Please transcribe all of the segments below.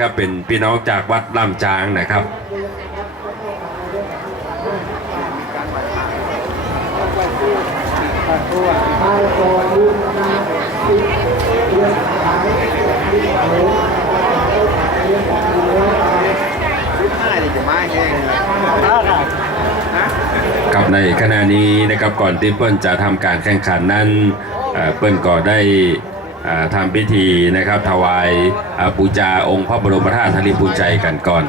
ก็เป็นพี่น้องจากวัดลำจางนะครับ กับในขณะนี้นะครับก่อนที่เปิ้ลจะทำการแข่งขันนั้นเอ่อเปิ้ลก็ได้ ทำพิธีนะครับถวายเอ่อปูจาองค์พระบรมธาตุธริพุนใจกันก่อน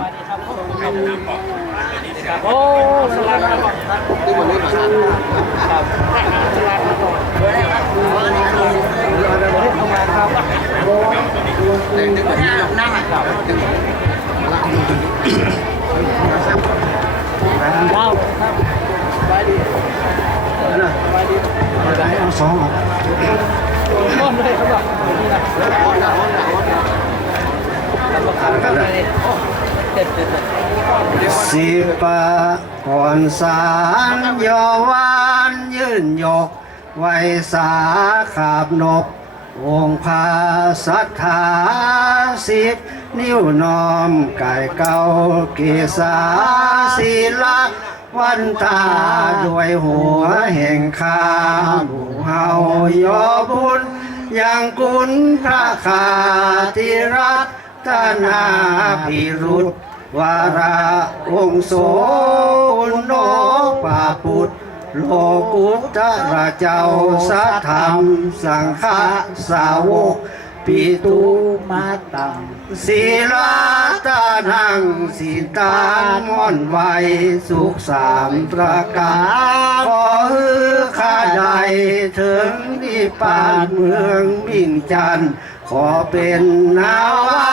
สอง สิปะก่อนสารยอวานยื่นยก ไว้สาขาบนกองค์พาสัทธาสิบนิ้วนอมไก่เก่าเกษาศีละวันตาด้วยหัวแห่งข้าบูเฮายอบุญ ยังกุลพระคาธิรัตนาพิรุธวาระองค์โสอุโนปาพุทธโลกุตระเจ้าสัทธรรมสังฆาสาวกปิตุมาตังศีลาตานังสีตาม่อนไวสุขสามประการขอฮือข้าใดถึง นิพพานเมืองมิ่งจันทร์ขอเป็นนาวา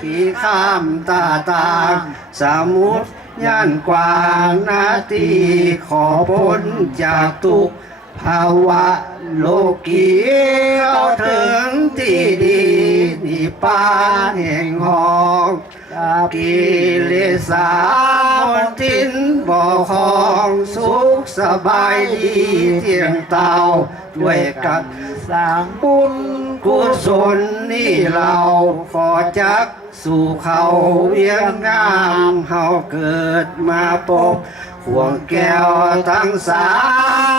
ขี่ข้ามตาตางสมุทรย่านกวางนาทีขอพ้นจากทุกข์ภาวะโลกีเข้าถึงที่ดีนิพพานแห่งหองกิเลสามนทินบ่อของสุข สบายดีเที่ยงเตาด้วยกันสร้างบุญกุศลนี่เราขอจักสู่เขาเวียงงามเฮาเกิดมาปก ห่วงแก้วทั้งสา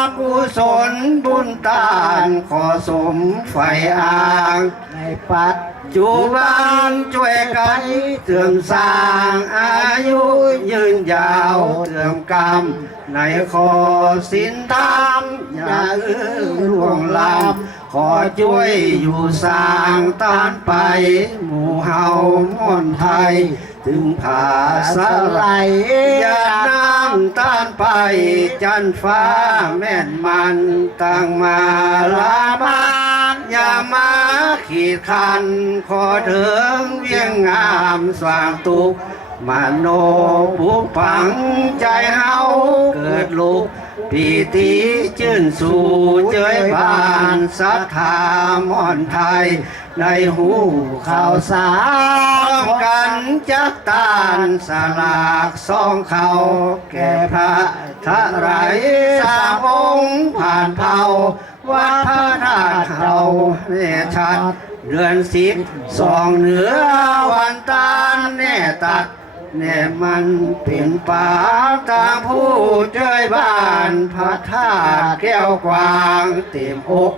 มกุศลบุญตานขอสมไฟอ่างในปัจจุบันช่วยกันเติมสร้างอายุยืนยาวเติมกรรม ในขอสินธรรมอย่าเอื้อล่วงลำขอช่วยอยู่สร้างตานไป หมู่เฮามอนไทย ถึงผาสไลยยาน้ำตานไปจันฟ้าแม่นมันตั้งมาลามานอย่ามาขีดคันขอเถิงเวียงงามสว่างตุกมโนผูกฝังใจเฮาเกิดลูกปีติชื่นสู่เจยบานศรัทธามอนไทย ในหูข่าวสารกันจักตานสลากซองเขาแก่พระทะไรสามองค์ผ่านเผาวัดพระนาเราเนชัด เดือนสิบสองเหนือวันตาลแน่ตัดแน่มันเป็นป่าตามผู้เจยบ้านพระธาตุแก้วกวางเต็มอก